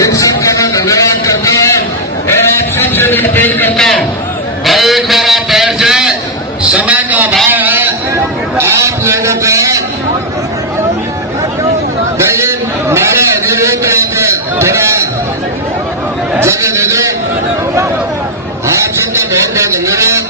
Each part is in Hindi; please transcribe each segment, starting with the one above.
इन सबका मैं धन्यवाद करता हूँ और आप सबसे भी अपील करता हूँ भाई एक बार आप बैठ जाए, समय का अभाव है, आप लोगों को भाई हमारे अनुरोध है थोड़ा जगह दे दो। आप सबका बहुत बहुत धन्यवाद।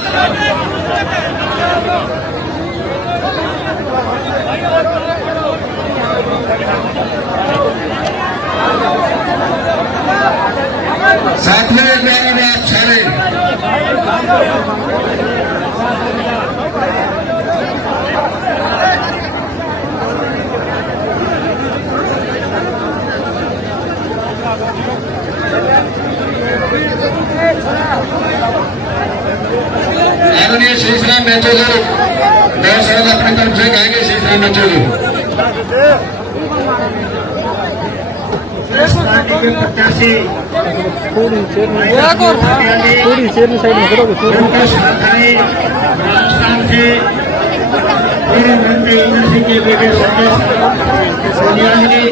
साथ में आप सारे आदरणीय श्री श्राम मैचोली बहुत सारे अपनी तरफ से गाएंगे। श्री श्राम मैचोली पार्टी के प्रत्याशी थोड़ी शेर में साइड में करोगे राजस्थान से यूनिवर्सिटी के बेटे सोनिया जी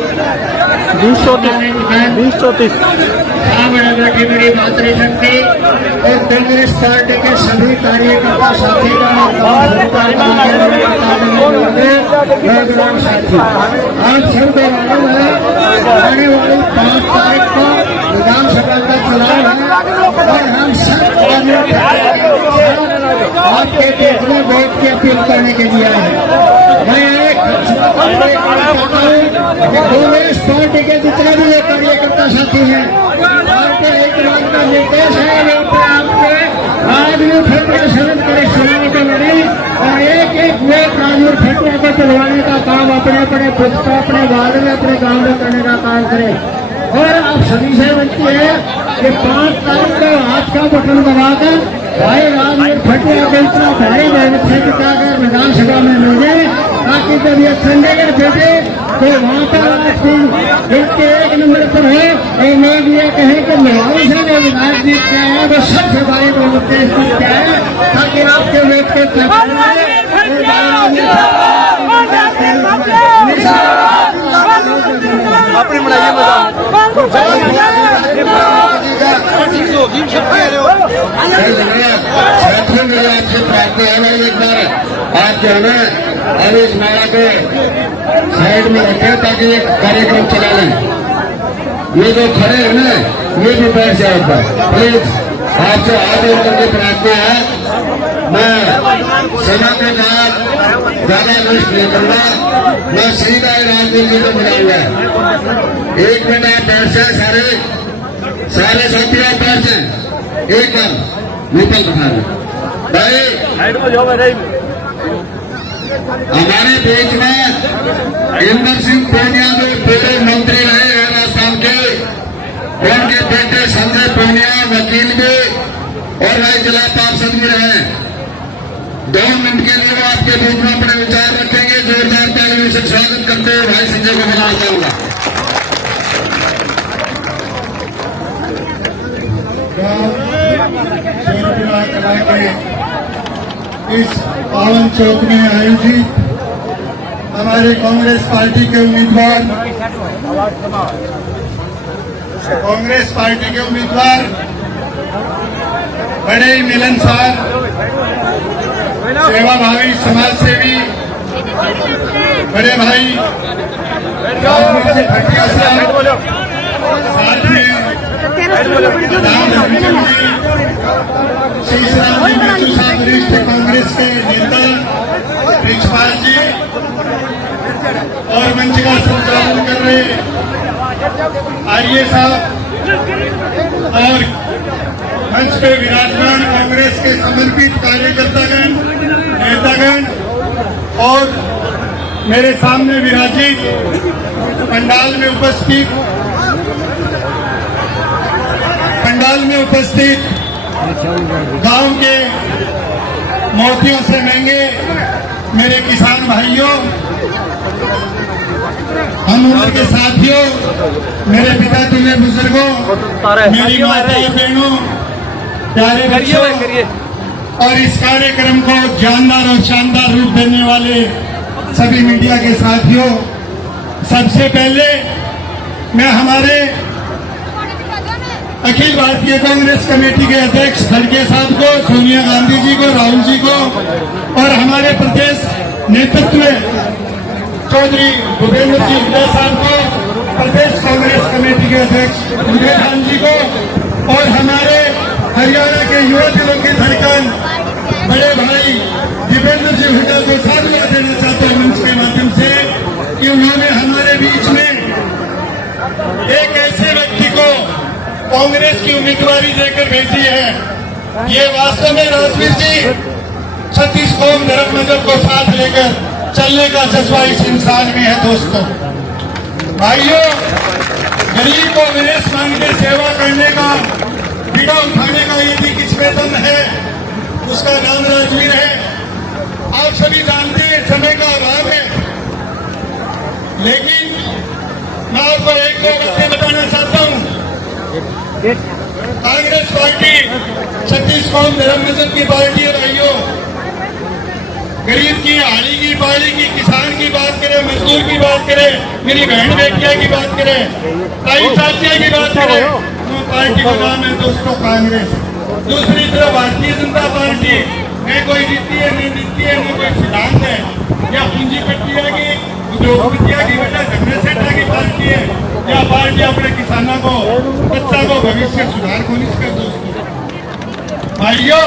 2034 की मेरी मातृशक्ति और कांग्रेस पार्टी के सभी कार्यकर्ता साथी का साथी आप सबको मालूम है आने वाली 5 तारीख को विधानसभा का चुनाव है और हम सब आपके देश में वोट की अपील करने के लिए आए हैं। मैं एक कांग्रेस पार्टी के जितने भी ये कार्यकर्ता साथी हैं आपको एक बात का निर्देश है आज भी फेडरेशन करे चुनाव को लड़ी और एक वोट राजूर फेडरा को चलवाने का काम अपने अपने बुथ पर अपने वार्ड में अपने गांव में करने का काम करें। और आप सभी से बनती है कि 5 तारीख को हाथ का बटन दबाकर भाई राजूर फेडरा को इतना भारी मेहनत से जिताकर विधानसभा में भेजे ताकि जब ये चंडीगढ़ भेजे तो वहाँ पर इनके 1 नंबर पर है और लोग ये कहें कि मेहरारू से जो विधायक जीत के आए वो सबसे बड़ी बहुमत से जीत के आए ताकि आपके वोट के अपनी बनाइए साथियों मेरे आपसे प्रार्थना है भाई एक बार आप जो है ना अब इस माला को साइड में रखें ताकि ये कार्यक्रम चला लें। ये जो खड़े हैं ना ये भी बैठ जाए पर प्लीज आपसे हाथ जोड़ करके प्रार्थना है। मैं सेना के बाद ज्यादा लिस्ट नहीं करूंगा, मैं सीधा राजदीप जी को मिलाऊंगा। 1 मिनट आप बैठ जाए, सारे साथी आप बैठ जाए। एक बार नीपल बता दें भाई हमारे देश में इंदर सिंह पूनिया जो पूर्व मंत्री रहे हैं राजस्थान के, उनके बेटे संजय पूनिया वकील भी और भाई जिला पार्षद भी रहे। 2 मिनट के लिए वो आपके बीच में अपने विचार रखेंगे। जोरदार तालियों से स्वागत करते हुए भाई संजय को बुलाना चाहूंगा। इस पावन चौक में आयोजित हमारे कांग्रेस पार्टी के उम्मीदवार बड़े मिलनसार सेवाभावी समाज सेवी बड़े भाई भटिया साहब, साथ में श्री श्राम जी वरिष्ठ कांग्रेस के नेता रिछपाल जी और मंच का संचालन कर रहे आर्य साहब और मंच पे विराजमान कांग्रेस के समर्पित कार्यकर्तागण नेतागण और मेरे सामने विराजित पंडाल में उपस्थित गांव के मोतियों से महंगे मेरे किसान भाइयों, हम उनके साथियों, मेरे पिता तुल्य बुजुर्गों, मेरी माताएं बहनों, प्यारे बच्चों और इस कार्यक्रम को जानदार और शानदार रूप देने वाले सभी मीडिया के साथियों, सबसे पहले मैं हमारे अखिल भारतीय कांग्रेस कमेटी के अध्यक्ष खड़गे साहब को, सोनिया गांधी जी को, राहुल जी को और हमारे प्रदेश नेतृत्व चौधरी भूपेंद्र जी हुड्डा साहब को, प्रदेश कांग्रेस कमेटी के अध्यक्ष उदय खान जी को और हमारे हरियाणा के युवा दिलों की धड़कन बड़े भाई दीपेंद्र जी हुड्डा को साधुवाद देना चाहते हैं मंच के माध्यम से कि उन्होंने हमारे बीच में एक ऐसे व्यक्ति को कांग्रेस की उम्मीदवारी देकर भेजी है। ये वास्तव में राजवीर जी छत्तीस कौम धर्म मजहब को साथ लेकर चलने का जज्बा इस इंसान में है। दोस्तों भाइयों, गरीब को विदेश मांग के सेवा करने का, बीड़ा उठाने का यदि किसमें दम है उसका नाम राजवीर है। आप सभी जानते हैं समय का अभाव है, लेकिन मैं आपको एक दो बातें बताना चाहता हूं। कांग्रेस पार्टी छत्तीस कौम धर्म मजहब की पार्टी है भाइयों। गरीब की, हाड़ी की, पाड़ी की, किसान की बात करें, मजदूर की बात करें, मेरी बहन बेटिया की बात करें, ताई चाचिया की बात करें, तो पार्टी का नाम है दोस्तों कांग्रेस। दूसरी तरफ भारतीय जनता पार्टी न कोई नीति है, न नीति है, न कोई सिद्धांत है। या पूंजीपतिया की, उद्योगपतिया की, बेटा धर्म सेठा की पार्टी है, या पार्टी अपने किसानों को, बच्चा को भविष्य सुधार को नहीं कर। दोस्तों भाइयों,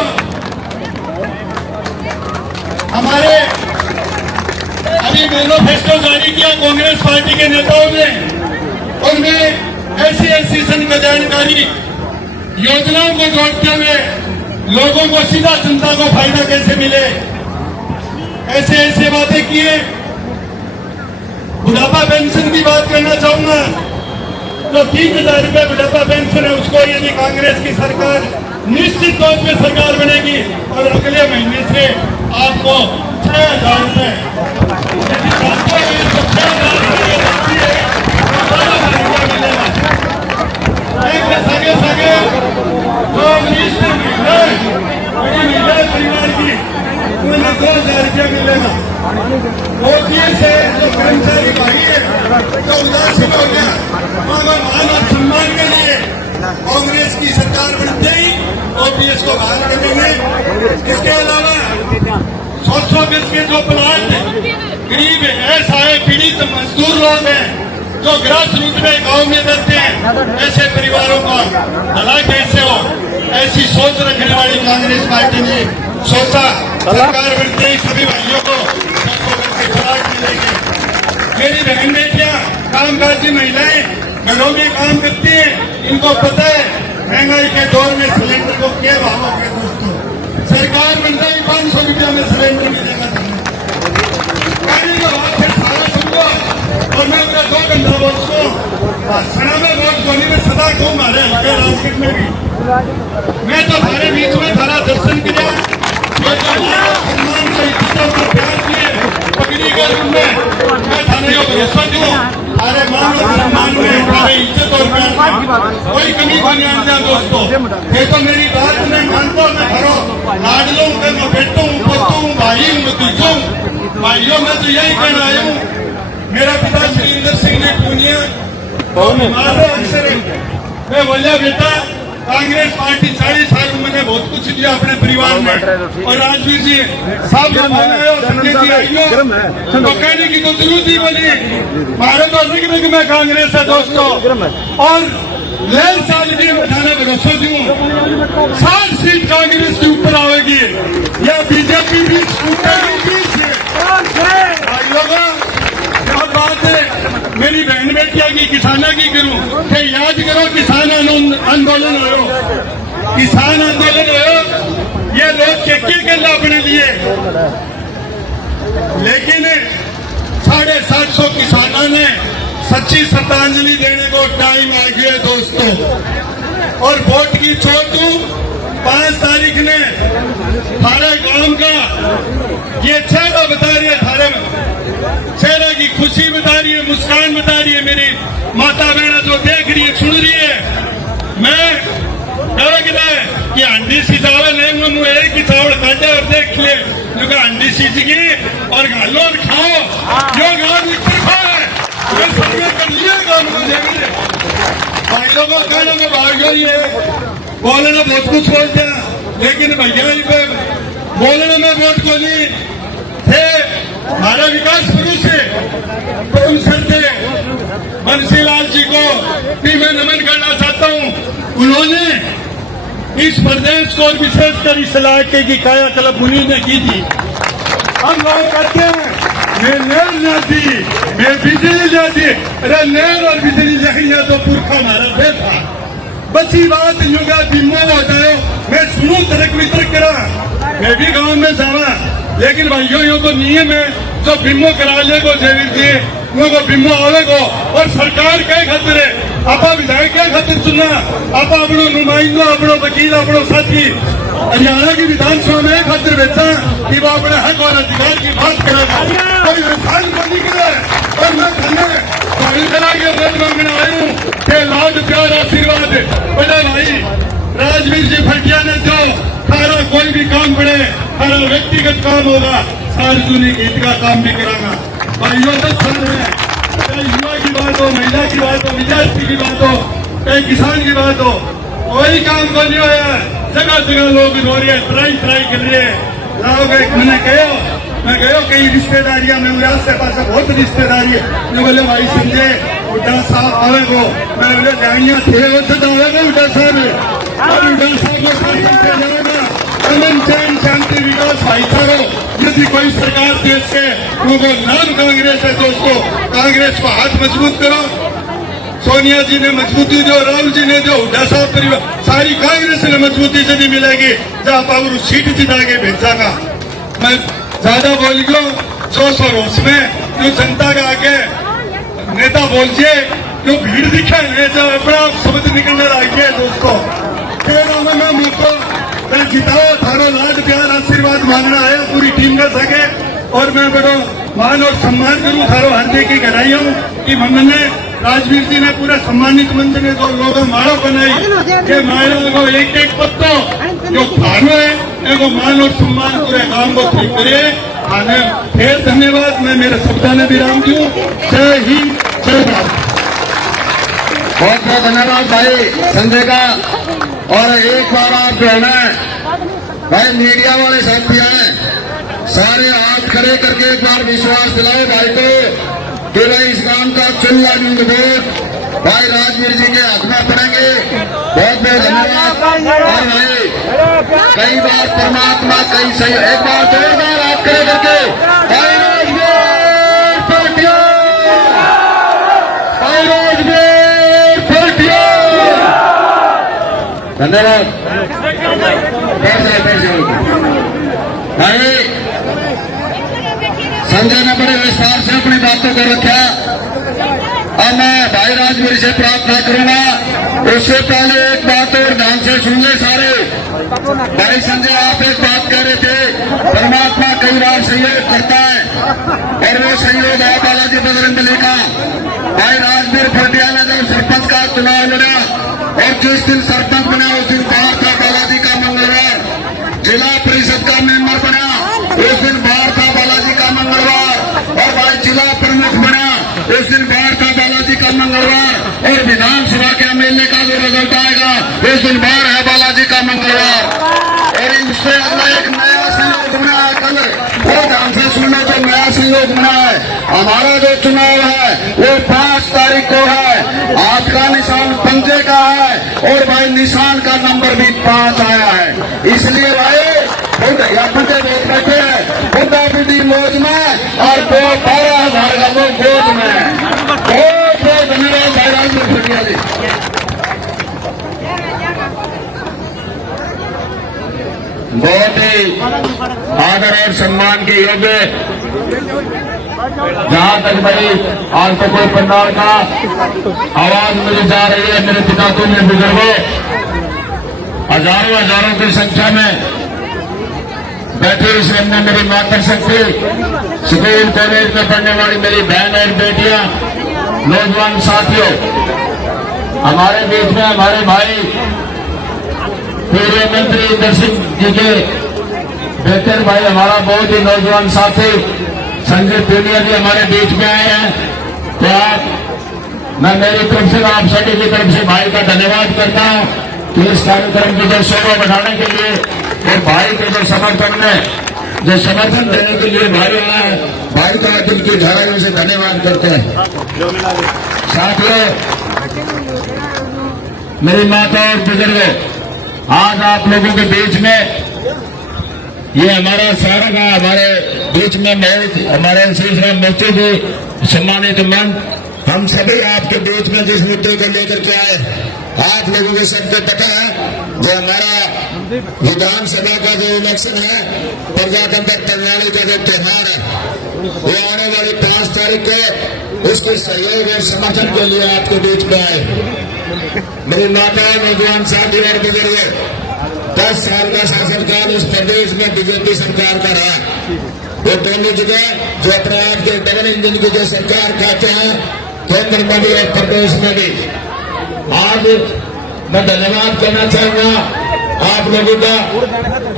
हमारे अभी मैनिफेस्टो जारी किया कांग्रेस पार्टी के नेताओं ने, उनमें ऐसी संघ जानकारी योजनाओं को जोड़ते हुए लोगों को सीधा जनता को फायदा कैसे मिले, ऐसे बातें किए। बुढ़ापा पेंशन की बात करना चाहूंगा, तो 30,000 रुपये बुढ़ापा पेंशन है, उसको यदि कांग्रेस की सरकार निश्चित तौर पे सरकार बनेगी और अगले महीने से आपको 6,000 रुपये सगे जो महिला परिवार की उन्हें 2,000 रुपया मिलेगा। ओपीएस है जो कर्मचारी भाई है जो उदासीन हो गया, वहां मान और सम्मान के लिए कांग्रेस की सरकार बनते ही ओपीएस को बहाल करेंगे। इसके अलावा 100 गज के जो प्लांट गरीब असहाय पीड़ित मजदूर लोग हैं जो ग्रास रूट में गांव में रहते हैं, ऐसे परिवारों का भला कैसे हो, ऐसी सोच रखने वाली कांग्रेस पार्टी ने सोचा सरकार बनते ही सभी भाइयों को 100 गज के प्लांट मिलेंगे। मेरी बहन बेटियां, कामकाजी महिलाएं घरों में काम करती हैं, इनको पता है महंगाई के दौर में सिलेंडर को क्या भाव हो गया। दोस्तों सरकार बनता ही 500 रुपया में सिलेंडर मिलेगा। गाड़ी का भाव फिर सारा सुनवा और मैं अपना 2 घंटा बोलूँ सना में वोट कोनी में सदा को मारे हल्के राजगीर में भी मैं तो थारे बीच में थारा दर्शन किया, सम्मान से इज्जत से प्यार किए पगड़ी के रूप में मैं थाने को भरोसा दूं, थारे मान और सम्मान में थारे इज्जत और प्यार कोई कमी नहीं आना। दोस्तों ये तो मेरी बात मैं मानता हूँ, मैं करो लाडलों का मैं बेटू हूँ, पोतू हूँ, भाई हूँ, भतीजों हूँ। भाइयों मैं तो यही कहना आया हूँ, मेरा पिता सुरेंद्र सिंह ने पूनिया अक्सर मैं बोलिया बेटा कांग्रेस पार्टी 40 साल में मैंने बहुत कुछ दिया अपने परिवार में, और राजवीर जी साहब संजय जी आइयो तो कहने की तो जरूरत ही बोली भारत तो जिक्र में कांग्रेस है। दोस्तों और लेल साल की बैठाने भरोसा दूं 60 सीट कांग्रेस के ऊपर आएगी या बीजेपी भी छूटेगी। अब बात है मेरी बहन बेटिया की, किसाना की करूं कि याद करो किसान आंदोलन हो, किसान आंदोलन हो, ये लोग चेके कर अपने लिए, लेकिन 750 किसानों ने सच्ची श्रद्धांजलि देने को टाइम आ गया। दोस्तों और वोट की चोट 5 तारीख ने थारे गांव का ये चेहरा बता रही है, थारे चेहरे की खुशी बता रही है, मुस्कान बता रही है। मेरी माता बहना जो देख रही है, सुन रही है, मैं डर गया कि अंडी सिजावे नहीं मुझे एक ही चावल काटे और देख ले जो अंडी सीजगी और घालो और खाओ जो गाँव खाओ है कर लिए भाई लोगों का कहना मैं भाग गई है, बोलना बहुत कुछ बोलते हैं, लेकिन भैया जी पे बोलने में वोट को नहीं थे। हमारा विकास पुरुष है तो उन थे बंसीलाल जी को भी मैं नमन करना चाहता हूँ। उन्होंने इस प्रदेश को विशेषकर इस इलाके की कायाकल्प उन्हीं ने की थी। हम लोग कहते हैं मैं नहर ना दी, मैं बिजली ना दी। अरे नहर और बिजली नहीं है तो पुरखा हमारा दे था। बची बात युगा बिम्बो होता है, मैं सुनू तरक वितरक करा, मैं भी गांव में जावा, लेकिन भाइयों यो तो नियम है जो बिम्बो करा ले को जयवीर जी उनको बिम्बो आवे को। और सरकार क्या खातिर है, आपा विधायक क्या खातिर चुना, आपा अपनो नुमाइंदो, अपनो वकील, अपनो साथी हरियाणा की विधानसभा में खातिर बेचा कि वो अपने हक और अधिकार की बात करेगा, कोई इंसान को नहीं करे। और मैं धन्य वायुसेना के वोट मांगने आई हूँ कि लाड प्यार आशीर्वाद बड़े भाई राजवीर जी फटिया ने जो सारा कोई भी काम पड़े, सारा व्यक्तिगत काम होगा, सार्वजनिक हित का काम भी कराना। भाइयों से सुन रहे हैं, चाहे युवा की बात हो, महिला की बात हो, विद्यार्थी की बात हो, चाहे किसान की बात हो, कोई काम को नहीं होया। जगह जगह लोग रो रहे हैं, ट्राई कर रहे हैं। लोग मैंने कहो मैं गयो कई रिश्तेदारियां में उड़ा से पास बहुत रिश्तेदारी है। मैं बोले भाई संजय उड्डा साहब आवे को, मैं बोले जाइया थे वो से आवेगा उड्डा साहब, और उड्डा साहब को शासन पे जाएगा अमन चैन शांति विकास भाईचारा। यदि कोई सरकार देश के लोगों नाम कांग्रेस है तो उसको कांग्रेस को हाथ मजबूत करो। सोनिया जी ने मजबूती दो, राहुल जी ने दो, हुड्डा साहब परिवार सारी कांग्रेस ने मजबूती से नहीं मिलेगी जहाँ पावर सीट जिता के भेजागा। मैं ज्यादा बोल गयो जोश और होश में जो जनता का आगे नेता बोलिए जो भीड़ दिखा है जो अपना शब्द निकलने लगे दोस्तों। फिर मैं मुझको जिताओ, थारो लाड प्यार आशीर्वाद मांगना आया पूरी टीम का सके, और मैं बड़ो मान और सम्मान करूं थारो हर की गढ़ाई हूँ कि मैंने राजवीर जी ने पूरा सम्मानित मंच ने जो लोग माड़ो बनाई कि माड़ो को एक एक पत्तो जो थानो है एगो मान और सम्मान पूरे काम को ठीक करे आने। फिर धन्यवाद, मैं मेरे शब्दों ने विराम दूं। जय हिंद, जय भारत। बहुत बहुत धन्यवाद भाई संजय का। और एक बार आप जो है ना भाई मीडिया वाले साथी हैं सारे हाथ खड़े करके एक बार विश्वास दिलाए भाई को कि भाई इस काम का चुल्ला वोट भाई राजवीर जी के हाथ में पड़ेंगे। बहुत बहुत धन्यवाद। और भाई कई बार परमात्मा कई सही, एक बार जोरदार हाथ खड़े करके भाई राजवीर फटिया, भाई राजवीर फटिया। धन्यवाद। भाई संजय ने बड़े विस्तार से अपनी बातों को रखा। अब मैं भाई राजवीर से प्रार्थना करूंगा, उससे पहले एक बात और ध्यान से सुन ले सारे। भाई संजय आप एक बात कह रहे थे, परमात्मा कई बार सहयोग करता है और वो सहयोग है बालाजी बजरंग बली का। भाई राजवीर फटिया ने जब सरपंच का चुनाव लड़ा और जिस दिन सरपंच बना उस दिन बाहर था बालाजी का मंगलवार, जिला परिषद का मेंबर बना उस दिन बाहर था बालाजी का मंगलवार, और भाई जिला प्रमुख बना उस दिन बाहर था बालाजी का मंगलवार, और विधानसभा के एमएलए का जो रिजल्ट आएगा उस दिन बाहर है बालाजी का मंगलवार। और इससे एक नया संयोग बना है कल, वो ध्यान से सुनना, जो नया संयोग बना है हमारा जो चुनाव है वो 5 तारीख को है। हाथ का निशान पंजे का है और भाई निशान का नंबर भी 5 आया है। इसलिए भाई पंजे वोट बैठे हैं बुद्धा विधि मौज में और 12,000 का लोग गोद में। बहुत बहुत धन्यवाद भाई राजवीर फटिया जी। बहुत ही आदर और सम्मान के योग्य। जहां तक भाई आज तो कोई पंडाल का आवाज मुझे जा रही है, मेरे पिता तो में बुजुर्गों हजारों हजारों की संख्या में बैठे इस में मेरी मातृशक्ति स्कूल कॉलेज में पढ़ने वाली मेरी बहन और बेटियां, नौजवान साथियों, हमारे बीच में हमारे भाई पूर्व मंत्री इंदर सिंह जी के बेहतर भाई हमारा बहुत ही नौजवान साथी संजय पुनिया जी हमारे बीच में आए हैं। तो आप मैं मेरी तरफ से आप सभी की तरफ से भाई का धन्यवाद करता हूं कि इस कार्यक्रम की जो शोभा बढ़ाने के लिए और भाई के जो समर्थन देने के लिए भाई आया है, भाई का दिल की गहराइयों से धन्यवाद करते हैं। साथियों, मेरी माता और बुजुर्गों, आज आप लोगों के बीच में ये हमारा सारा का हमारे बीच में मौजूद हमारे श्री राम मूर्ति जी सम्मानित मंच, हम सभी आपके बीच में जिस मुद्दे को लेकर के आए, आप लोगों के सबको पता है जो हमारा विधानसभा का जो इलेक्शन है, प्रजातंत्र प्रणाली का जो त्योहार है, वो आने वाली 5 तारीख को उसके सहयोग और समर्थन के लिए आपके बीच में आए। मेरी माता, नौजवान साथी और बुजुर्ग, 10 साल का शासनकाल इस प्रदेश में बीजेपी सरकार का रहा। वो दोनों जगह जो अपने आप के डबल इंजन की जो सरकार कहते हैं, केंद्र में भी और प्रदेश में भी। आज मैं धन्यवाद करना चाहूंगा आप लोगों का।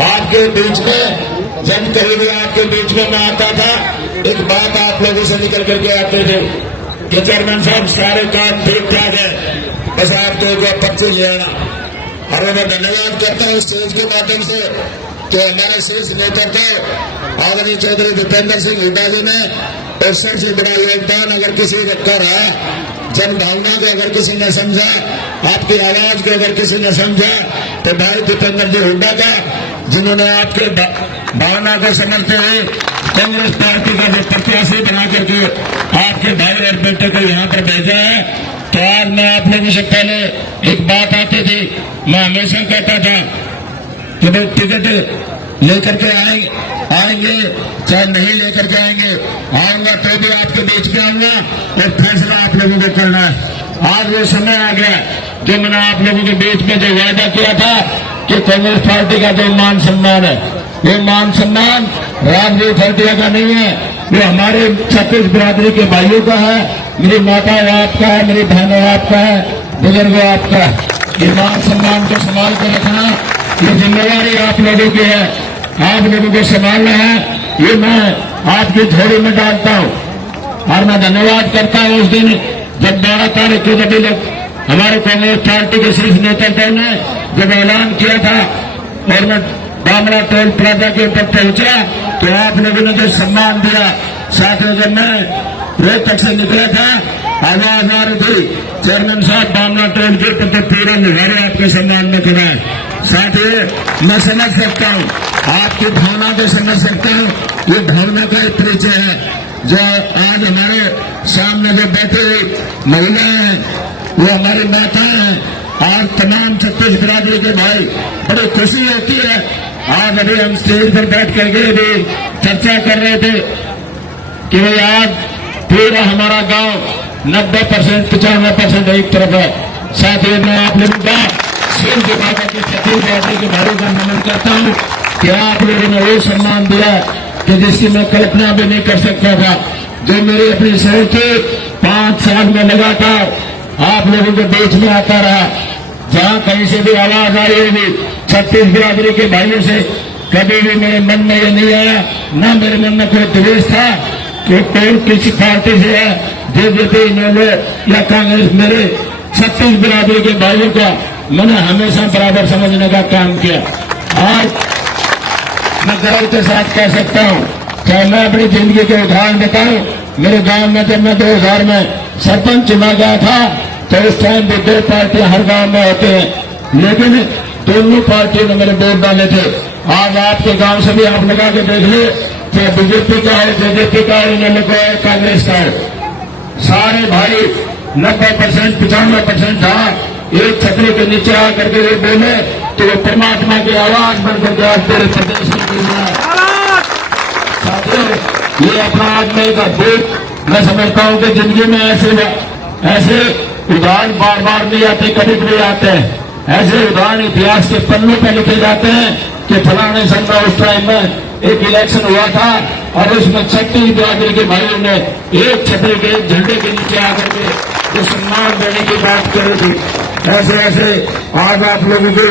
आपके बीच में जब कभी भी आपके बीच में मैं आता था, एक बात आप लोगों से निकल करके आते थे कि चेयरमैन साहब सारे काम ठीक ठाक है, बस आपको पर्ची ले आना। और मैं धन्यवाद करता हूँ स्टेज के माध्यम से कि हमारे शीर्ष नेतृत्व आदरणीय चौधरी भूपेंद्र सिंह हुड्डा जी ने और सबसे बड़ा योगदान अगर किसी का रहा, जन भावना को अगर किसी ने समझा, आपकी आवाज को अगर किसी ने समझा, तो भाई भूपेंद्र जी हुड्डा का, जिन्होंने आपके भावना को समझते हुए कांग्रेस पार्टी का जो प्रत्याशी बना करके आपके भाई और बेटे को यहाँ पर भेजा है। तो आज मैं आप लोगों से पहले एक बात आती थी, मैं हमेशा कहता था कि भाई टिकट लेकर के आएंगे चाहे नहीं लेकर के आऊंगा तो भी आपके बीच में आऊंगा और फैसला आप लोगों को करना है। आज वो समय आ गया जो मैंने आप लोगों के बीच में जो वायदा किया था कि कांग्रेस पार्टी का जो मान सम्मान है, वो मान सम्मान राजनीतिक पार्टियों का नहीं है, वो हमारे छत्तीस बिरादरी के भाइयों का है। मेरी माता आपका है, मेरी बहनों आपका है, बुजुर्गों आपका है। ये मान सम्मान को संभाल कर रखना, ये जिम्मेवारी आप लोगों की है, आप लोगों को संभालना है। ये मैं आपकी झोली में डालता हूँ और मैं धन्यवाद करता हूँ उस दिन जब 12 तारीख को सभी लोग हमारे कांग्रेस पार्टी के शीर्ष नेतृत्व ने जब ऐलान किया था और मैं बामड़ा टोल प्लाजा के ऊपर पहुंचा तो आप लोगों ने जो सम्मान दिया। साथियों, जब मैं रोहतक से निकला था, आवाज आ रही थी चेयरमैन साहब बामड़ा टोल के ऊपर पूरा निहारे आपके सम्मान में खड़ा है। साथियों, मैं समझ सकता हूँ, आपकी भावना को समझ सकता हूँ, ये भावना का एक परिचय है। जो आज हमारे सामने जो बैठे हुए महिलाएं हैं, वो हमारी माताएं हैं, आज तमाम छत्तीस बिरादरी के भाई, बड़ी खुशी होती है। आज अभी हम स्टेज पर बैठ करके भी चर्चा कर रहे थे कि भाई आज पूरा हमारा गांव 90% 95% एक तरफ है। साथ ही मैं आप लोगों का सिर दिखाकर के छत्तीस बिरादरी के भाइयों का नमन करता हूँ कि आप लोगों ने वो सम्मान दिया कि जिसकी मैं कल्पना भी नहीं कर सकता था। जो मेरी अपनी सोच थी, 5 साल में लगातार आप लोगों के बीच में आता रहा। जहां कहीं से भी आवाज आई होगी छत्तीस बिरादरी के भाइयों से, कभी भी मेरे मन में ये नहीं आया, ना मेरे मन में कोई द्वेष था कि कौन किसी पार्टी से है, जेजेपी इन्होंने या कांग्रेस। मेरे छत्तीस बिरादरी के भाइयों का मैंने हमेशा बराबर समझने का काम किया। आज मैं गर्व के साथ कह सकता हूँ, चाहे मैं अपनी जिंदगी के उदाहरण बताऊं, मेरे गांव में जब मैं 2000 में सरपंच चुना गया था तो उस टाइम भी 2 पार्टियां हर गांव में होते हैं, लेकिन दोनों पार्टियों ने मेरे वोट डाले थे। आज आपके गांव से भी आप लगा के देख लीजिए, चाहे बीजेपी का है, जेजेपी का है, इन्होंने को है, कांग्रेस का है, सारे भाई 90% 95% था। एक छतरी के नीचे आकर के ये बोले तो वो परमात्मा की आवाज बनकर के आज पूरे प्रदेश में बोल रहा है। साथियों, ये अपना आदमी का दुख मैं समझता हूँ कि जिंदगी में ऐसे उदाहरण बार बार नहीं आते, कभी कभी आते हैं। ऐसे उदाहरण इतिहास के पन्नों पर लिखे जाते हैं कि फलाने सन का उस टाइम में एक इलेक्शन हुआ था और उसमें छत्तीस बिरादरी के भाइयों ने एक छतरी के एक झंडे के नीचे आकर के जो सम्मान देने की बात कर रही थी। ऐसे ऐसे आज आप लोगों की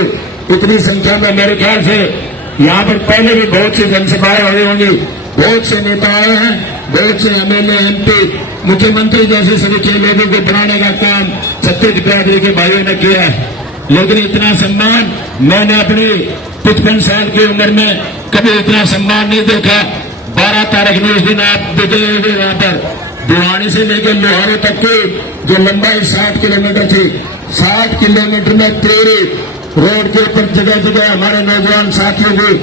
इतनी संख्या में मेरे ख्याल से यहाँ पर पहले भी बहुत सी जनसभाएं हुई होंगी, बहुत से नेता आए हैं, बहुत से एमएलए MP मुख्यमंत्री जैसे सभी लोगों को बनाने का काम छत्तीस बिरादरी के भाइयों ने किया है, लेकिन इतना सम्मान मैंने अपनी 55 साल की उम्र में कभी इतना सम्मान नहीं देखा। 12 तारीख में उस दिन आप देखे होंगे यहाँ पर भिवानी से लेकर लोहारू तक की जो लंबाई 60 किलोमीटर थी, 60 किलोमीटर में पूरी रोड के ऊपर जगह जगह हमारे नौजवान साथियों की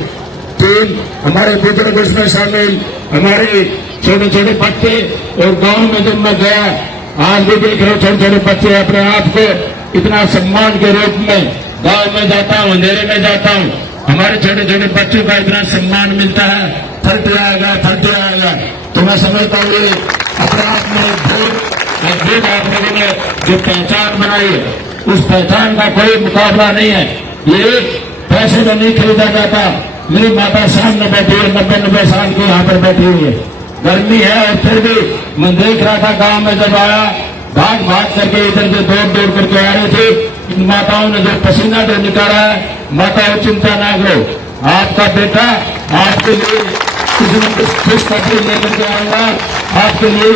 टीम, हमारे बुजुर्ग उसमें शामिल, हमारे छोटे छोटे बच्चे, और गांव में जब मैं गया आज भी देख रहे छोटे छोटे बच्चे अपने आप को इतना सम्मान के रूप में गांव में जाता हूँ, अंधेरे में जाता हूँ, हमारे छोटे छोटे बच्चों का इतना सम्मान मिलता है। फलते आएगा तो मैं समझता हूँ अपने आप में अद्भुत आप लोगों ने जो पहचान बनाई है उस पहचान का कोई मुकाबला नहीं है। ये पैसे तो नहीं खरीदा जाता। मेरी माता सामने बैठी है, 90 साल की यहाँ पर बैठी हुई है, गर्मी है और फिर भी मैं देख रहा था गांव में जब आया भाग करके इधर से दौड़ करके आ रहे थे। इन माताओं ने जो पसीना जो निकाला है, माताओं चिंता ना करो, आपका बेटा आपके लिए कुछ न कुछ खुशखबरी लेकर के आऊंगा आपके लिए।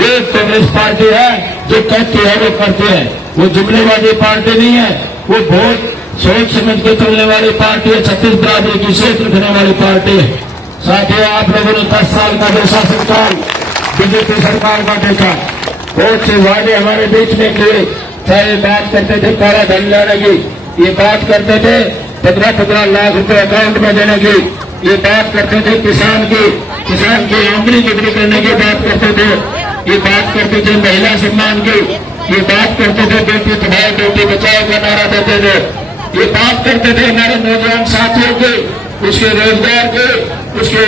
ये कांग्रेस पार्टी है जो कहती है वो करती है, वो जुमलेबाजी पार्टी नहीं है, वो बहुत सोच समझ के चलने वाली पार्टी है, छत्तीस बिरादरी की सोच रखने वाली पार्टी है। साथियों, आप लोगों ने 10 साल का जो शासनकाल बीजेपी सरकार का देखा, बहुत से वादे हमारे बीच में किए, चाहे बात करते थे काला धन लेने की, ये बात करते थे 15 लाख रुपए अकाउंट में देने की, ये बात करते थे किसान की आमदनी दुगनी करने की बात करते थे, ये बात करते थे महिला सम्मान की, ये बात करते थे बेटी पढ़ाओ बेटी बचाओ का नारा देते थे, ये बात करते थे हमारे नौजवान साथियों के उसके रोजगार के, उसके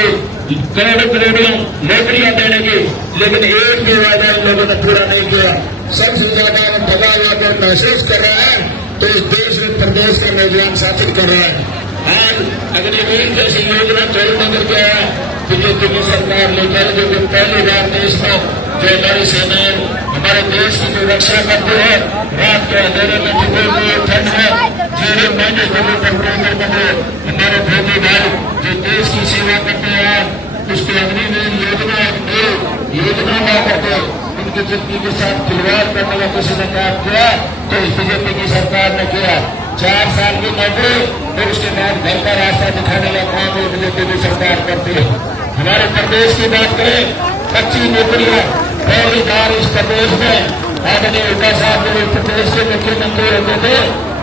करोड़ों नौकरियां देने की, लेकिन एक भी वादा इन लोगों ने पूरा नहीं किया। सबसे ज्यादा दबा हुआ कर महसूस कर रहा है तो इस देश में प्रदेश का नौजवान शासन कर रहा है। आज अग्निवीर जैसी योजना चोरी नगर के आया बीजेपी की सरकार लेकर, जो पहली बार देश में जो हमारी सेनाएं हमारे देश की जो रक्षा करते हैं, रात के अंधेरे में जो ठंड है 0 माइनस टेम्परेचर में हमारे फौजी भाई जो देश की सेवा करते हैं, उसकी अग्निवीर योजना न करके उनकी जिंदगी के साथ खिलवाड़ करने का किसी ने काम किया तो इस बीजेपी की सरकार ने किया। 4 साल की नौकरी फिर उसके बाद घर का रास्ता दिखाने का काम बीजेपी की सरकार करती है। हमारे प्रदेश की बात करें, कच्ची नौकरियां पहली बार इस प्रदेश में आदरणीय विकास साहब जो प्रदेश के मुख्यमंत्री होते थे,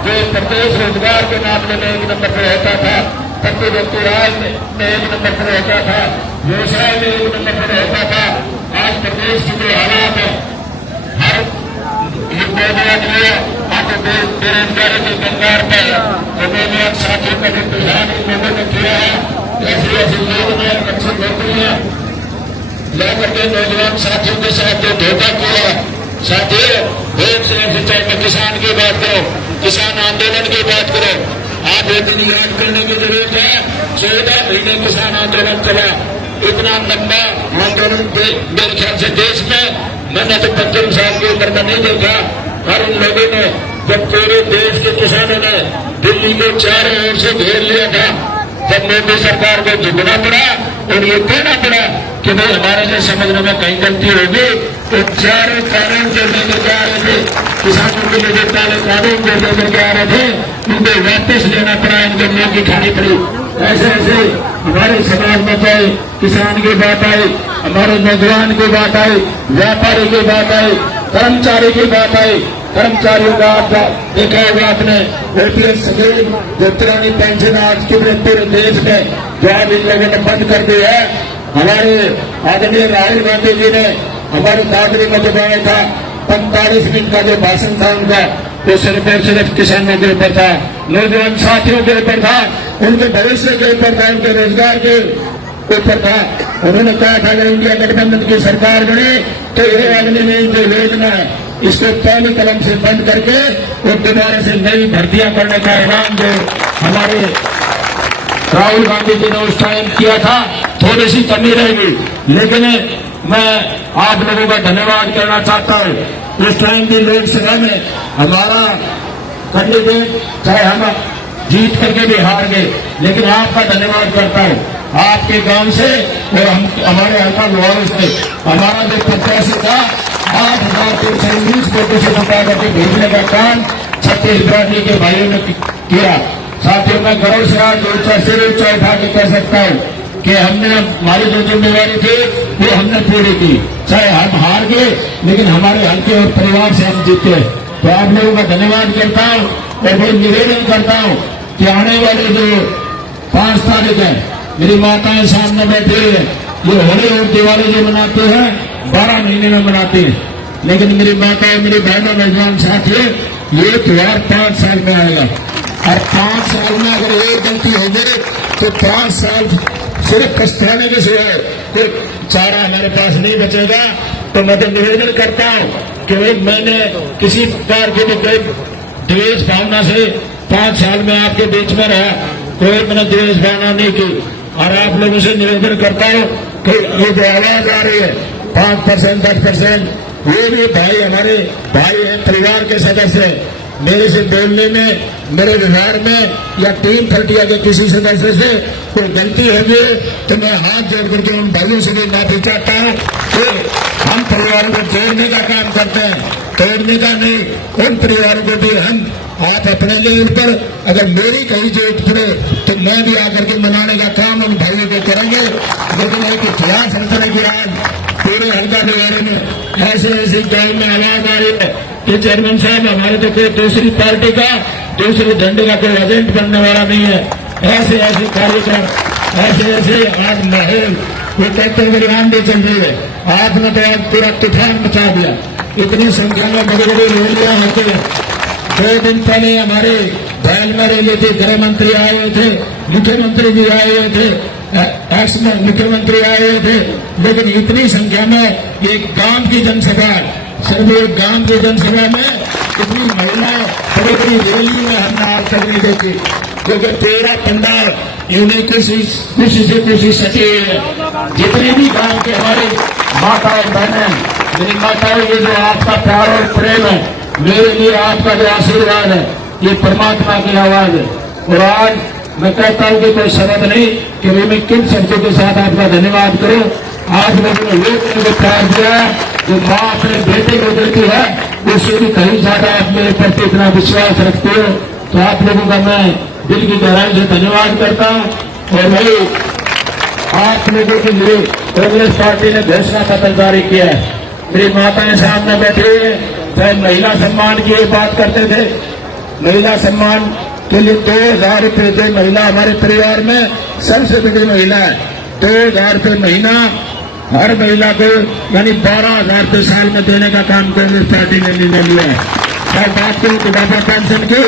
जो प्रदेश रोजगार के मामले में 1 नंबर पर रहता था, पट्टी व्यक्ति राज में 1 नंबर पर रहता था, व्यवसाय में 1 नंबर पर रहता था। आज प्रदेश की जो हालात है, हर आज बेरोजगारी के कंगार पर जो नौजवान साथियों का जो रुझान इन लोगों ने किया है, ऐसी योजनाएं अच्छी नौकरियां लेकर के नौजवान साथियों के साथ जो धोखा किया, साथियों बहुत से ऐसे, चाहे मैं किसान की बात करो, किसान आंदोलन की बात करो, आप ये दिन याद करने की जरूरत है। 14 महीने किसान आंदोलन चला, इतना लंबा आंदोलन मेरे ख्याल से देश में मैंने तो 55 साल की उम्र में नहीं देखा। और उन लोगों ने जब पूरे देश के किसानों ने दिल्ली को चारों ओर से घेर लिया था, जब मोदी सरकार को झुकना पड़ा और ये कहना पड़ा कि भाई हमारे से समझने में कहीं गलती होगी, तो चारों कानून जो लेकर के आ रहे थे, किसानों के लिए जो कानून जो लेकर के आ रहे थे, उनको वापस लेना पड़ा, इनको महंगी खानी पड़ी। ऐसे हमारे समाज में चाहे किसान की बात आई, हमारे नौजवान की बात आई, व्यापारी की बात आई, कर्मचारी की बात आई, कर्मचारियों का आप देखा होगा आपने ओपीएस जो पुरानी पेंशन आज पूरे देश में जो आज इन लोगों ने बंद कर दी है। हमारे आदरणीय राहुल गांधी जी ने हमारे दादरी में जब आया था 45 मिनट का जो भाषण था उनका, तो सिर्फ किसानों के ऊपर था, नौजवान साथियों के ऊपर था, उनके भविष्य के ऊपर था, उनके रोजगार के ऊपर था। उन्होंने कहा था अगर इंडिया गठबंधन की सरकार बने तो ये अग्निवीर जो योजना है इसको पहली कलम से बंद करके और दोबारा से नई भर्तियां करने का ऐलान जो हमारे राहुल गांधी जी ने उस टाइम किया था, थोड़ी सी कमी रहेगी, लेकिन मैं आप लोगों का धन्यवाद करना चाहता हूं। उस टाइम की लोकसभा में हमारा कैंडिडेट चाहे हम जीत करके भी हार गए, लेकिन आपका धन्यवाद करता हूं। आपके गांव से और हम हमारे हल्का लोहारू से हमारा जो प्रत्याशी था 8,319 वोटों से जिता करके भेजने का काम छत्तीसगढ़ के भाइयों ने किया। साथियों मैं गर्व से आज सिर ऊंचा उठा के कह सकता हूँ कि हमने हमारी जो जिम्मेवारी थी वो हमने पूरी की। चाहे हम हार गए लेकिन हमारे हल्के और परिवार से हम जीते। तो आप लोगों का धन्यवाद करता हूँ और मैं निवेदन करता हूँ कि आने वाले जो 5 तारीख है मेरी माताएं सामने बैठी है। ये होली और दिवाली जो मनाते हैं 12 महीने में मनाते हैं, लेकिन मेरी माताएं मेरी बहनों नौजवान साथियों ये त्योहार 5 साल में आएगा और 5 साल में अगर एक गलती हो गई तो 5 साल सिर्फ पछताने के सिवाय कोई चारा हमारे पास नहीं बचेगा। तो मैं तो निवेदन करता हूँ कि मैंने किसी प्रकार की भी कोई द्वेष भावना से 5 साल में आपके बीच में रहा, कोई मैंने द्वेष भावना नहीं की। और आप लोगों से निवेदन करता हूँ कि ये जो आवाज आ रही है 5%, 10%, वो भी भाई हमारे भाई हैं, परिवार के सदस्य। मेरे से बोलने में, मेरे व्यवहार में या टीम फटिया के किसी सदस्य से कोई गलती होगी तो मैं हाथ जोड़ करके उन भाइयों से भी माफी चाहता हूँ कि हम परिवारों को जोड़ने का काम करते हैं, तोड़ने का नहीं। उन परिवारों को भी हम आप अपने लेवल पर अगर मेरी कहीं जरूरत पड़े तो मैं भी आकर के मनाने का काम उन भाइयों को करेंगे। लेकिन एक इतिहास रचने की आज पूरे हल्का के बारे में ऐसे ऐसे गाँव में आवाज आ रही है कि चेयरमैन साहब हमारे तो कोई दूसरी पार्टी का दूसरे झंडे का कोई एजेंट बनने वाला नहीं है। ऐसे ऐसे कार्यक्रम ऐसे ऐसे आज माहौल वो कहते हुए आंधी चल रही है। आपने तो आज पूरा तूफान मचा दिया। इतनी संख्या में बड़ी बड़ी रैलियां होती है। 2 दिन पहले हमारे भैल में रैली थी, गृह मंत्री आए हुए थे, मुख्यमंत्री भी आए हुए थे, एक्स मुख्यमंत्री आए हुए थे। लेकिन इतनी संख्या में एक गांव की जनसभा, सिर्फ एक गांव की जनसभा में इतनी महिलाएं बड़ी बड़ी रैली में हमने आज तक नहीं देखी, क्योंकि पूरा पंडाल इन्हें किसी से खुशी सची है। जितने भी गांव के हमारे माता और बहनें, मेरी माताओं, ये जो आपका प्यार और प्रेम है, मेरे लिए आपका जो आशीर्वाद है, ये परमात्मा की आवाज है। और आज मैं कहता हूँ कि कोई शब्द नहीं कि मैं किन शब्दों के साथ आपका धन्यवाद करूं। आप लोगों ने लोग को प्यार दिया है, जो माँ अपने बेटे को देती है उससे भी कहीं ज्यादा आप मेरे प्रति इतना विश्वास रखते हो। तो आप लोगों का मैं दिल की गहराई से धन्यवाद करता हूँ। और भाई आप लोगों के लिए कांग्रेस पार्टी ने घोषणा पत्र जारी किया है। मेरी माताएं सामने बैठी हुई है। चाहे महिला सम्मान की बात करते थे, महिला सम्मान के लिए 2,000 रुपये जो महिला हमारे परिवार में सबसे बड़ी महिला है, 2,000 रुपये महीना हर महिला को, यानी 12,000 रुपये साल में देने का काम कांग्रेस पार्टी ने निर्णय लिया है। शायद बात करें बुढ़ापा पेंशन की,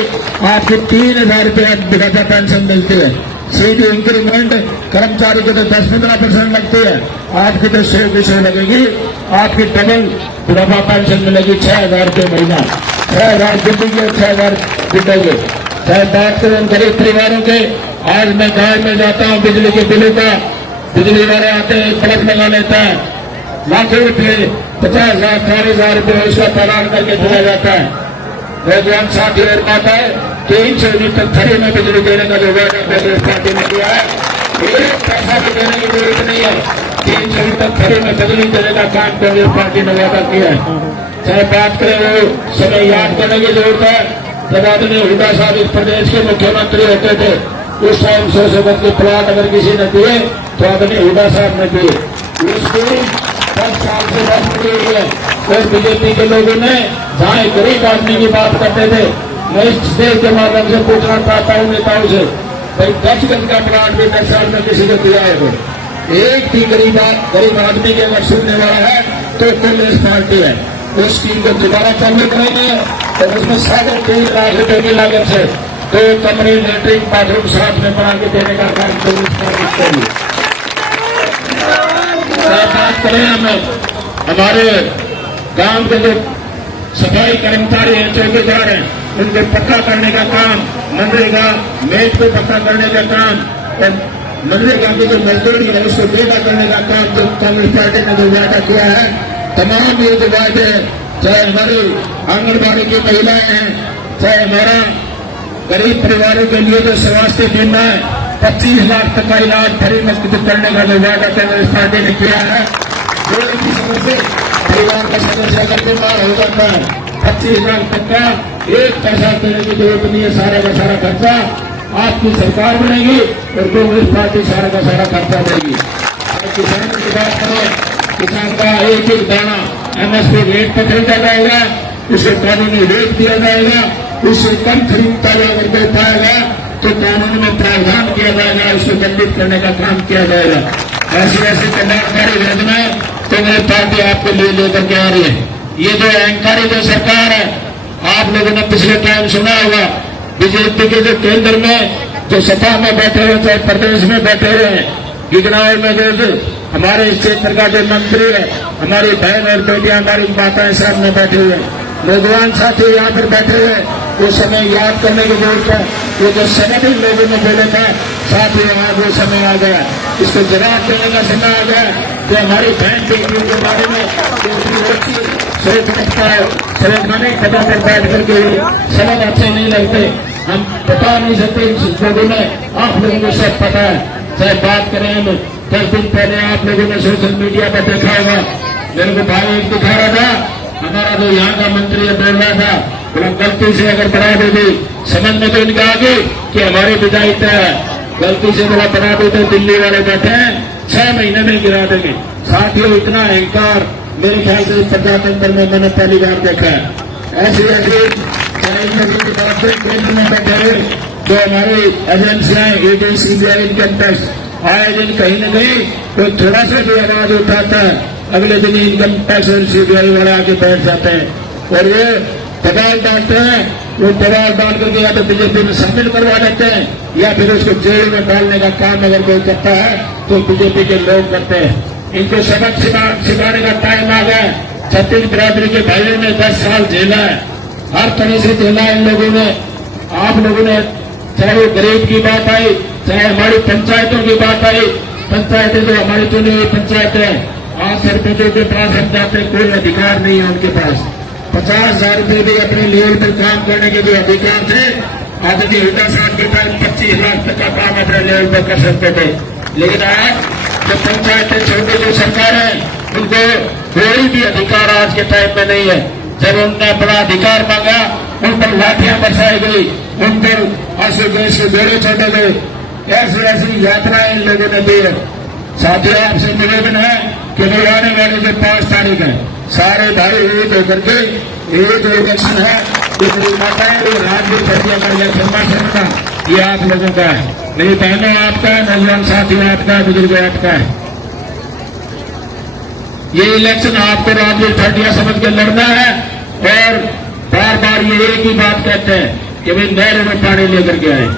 आपको 3,000 रुपये बुढ़ापा पेंशन मिलती है। सीधी इंक्रीमेंट कर्मचारी को तो 10-15% लगती है, आपकी तो 100 लगेगी। आपकी डबल बुढ़ापा पेंशन मिलेगी 6,000 रुपये महीना, 6,000 बिल्डिंग, 6,000 बिल्डोगे। चाहे बात करें गरीब परिवारों के, आज मैं गांव में जाता हूँ, बिजली के बिलों का, बिजली वाले आते हैं, बल्ब लगा लेता है, लाखों रुपये, 50,000, 40,000 रुपये उसका चालान करके दिया जाता है। नौजवान साथी और माता है 300 यूनिट फ्री में बिजली देने का जो वादा कांग्रेस पार्टी ने किया है, एक पैसा भी देने की जरूरत नहीं है। 300 यूनिट फ्री में बिजली देने का काम कांग्रेस पार्टी ने वादा किया है। चाहे बात करें, वो समय याद करने की जरूरत है जब आदमी हुड्डा साहब इस प्रदेश के मुख्यमंत्री होते थे, उस टाइम 100 के प्लाट अगर किसी ने दिए तो आदमी हुड्डा साहब ने दिए। उसकी 10 साल से बात की हुई है। और बीजेपी के लोगों ने जहाँ गरीब आदमी की बात करते थे, मैं इस देश के माध्यम से पूछना चाहता हूँ नेताओं से, भाई 10 गज का प्लाट भी 10 साल में किसी को दिया है? एक भी गरीब आदमी के अगर सुनने वाला है तो कांग्रेस पार्टी है। उस स्कीम को दोबारा चालू करेंगे और उसमें 3.5 लाख रुपए की लागत से 2 कमरे, लेटरिन, बाथरूम साथ में बना के देने का काम कांग्रेस पार्टी करेगी। बात करें हमारे गांव के जो सफाई कर्मचारी हैं, चौकीदार हैं, उनको पक्का करने का काम, मनरेगा मेज को पक्का करने का काम और मनरेगा की जो मजदूरी है उसको बेटा करने का काम जो कांग्रेस पार्टी ने जो वादा किया है, तमाम ये जो वादे, चाहे हमारी आंगनबाड़ी की महिलाएं हैं, चाहे हमारा गरीब परिवारों के लिए जो स्वास्थ्य बीमा है, 25 लाख तक का इलाज फ्री मुफ्त करने का जो वादा कांग्रेस पार्टी ने किया है, कोई भी सदस्य परिवार का सदस्य अगर बीमार हो जाता है 25 लाख तक का एक पैसा देने की जरूरत नहीं है। सारा का सारा खर्चा आपकी सरकार बनेगी और कांग्रेस पार्टी सारा का सारा खर्चा देगी। किसान की बात करें, किसान का एक एक दाना MSP रेट पर खरीदा जाएगा, उसे कानूनी रेट दिया जाएगा, उससे कम खरीदता अगर कोई पाएगा तो कानून में प्रावधान किया जाएगा, उसको दंडित करने का काम किया जाएगा। ऐसी ऐसी कल्याणकारी योजनाएं कांग्रेस पार्टी आपके लिए लेकर के आ रही है। ये जो अहंकारी जो सरकार है, आप लोगों ने पिछले टाइम सुना होगा, बीजेपी के जो केंद्र में जो सभा में बैठे हुए चाहे प्रदेश में बैठे हुए हैं, गिगनावल में जो हमारे इस क्षेत्र का जो मंत्री है, हमारी बहन और बेटियां, हमारी माताएं सामने बैठे हुए हैं, नौजवान साथी यहाँ पर बैठे हुए, वो समय याद करने की जरूरत है। वो जो समय इन लोगों ने बोले था साथी, आज वो समय आ गया, इसको जवाब देने का समय आ गया कि हमारी बहन बेटियों के बारे में सोच रखता है। संवैधानिक पता पर बैठ करके समझ अच्छे नहीं लगते, हम बता नहीं सकते इन लोगों ने, आप लोगों को सब पता है। चाहे बात करें हम 10 दिन पहले आप लोगों ने सोशल मीडिया पर देखा होगा, मेरे को भाई एक दिखा रहा था, हमारा जो यहाँ का मंत्री है बोल रहा था, बोला गलती से अगर बना दे दी, समझ में तो इनका आ गई कि हमारी विदाई तय है, गलती से बोला बना दे तो दिल्ली वाले बैठे हैं 6 महीने में गिरा देंगे। साथियों, इतना अहंकार मेरे ख्याल से प्रजातंत्र में मैंने पहली बार देखा है। ऐसी ऐसी केंद्र में बैठे हुए जो हमारी एजेंसियां ED, CBI, इनकम टैक्स, आए दिन कहीं न कहीं कोई थोड़ा सा भी आवाज उठाता है, अगले दिन इनकम टैक्स और CBI वाले आके बैठ जाते हैं और ये दबाव डालते हैं। वो दबाव डाल करके या तो बीजेपी में शामिल करवा देते हैं या फिर उसको जेल में डालने का काम अगर कोई करता है तो बीजेपी के लोग करते हैं। इनको सबक सिखाने का टाइम आ गया। छत्तीस बिरादरी के भाइयों ने 10 साल झेला है, हर तरह से झेला इन लोगों ने। आप लोगों ने, चाहे वो गरीब की बात आई, चाहे हमारी पंचायतों की बात आई, पंचायतें जो हमारी चुनी हुई पंचायतें, आज सरपंचों के पास हम जाते कोई अधिकार नहीं है उनके पास। 50,000 रुपये भी अपने लेवल पर काम करने के जो अधिकार थे, आदरणीय हुड्डा साहब के पास 25 लाख तक का काम अपने लेवल पर कर सकते थे। लेकिन आज जो पंचायतें छोटी जो सरकार है, उनको कोई भी अधिकार आज के टाइम में नहीं है। जब उनने बड़ा अधिकार मांगा, उन पर लाठियां बरसाई गई, उन पर आंसू गैस के बेड़े छोड़े गए। ऐसी ऐसी यात्राएं इन लोगों ने दी है। साथियों, आपसे निवेदन है कि आने वाले जो 5 तारीख है, सारे भाई एक होकर के ये जो इलेक्शन है, ये माता है, ये राजनीति प्रक्रिया का इलेक्शन ना समझना, ये आप लोगों का है। मेरी बहनों आपका है, नौजवान साथियों आपका है, बुजुर्ग आपका है। ये इलेक्शन आपको राजनीति प्रक्रिया समझ के लड़ना है और बार बार ये एक ही बात कहते हैं कि भाई नहर में पानी लेकर के आए।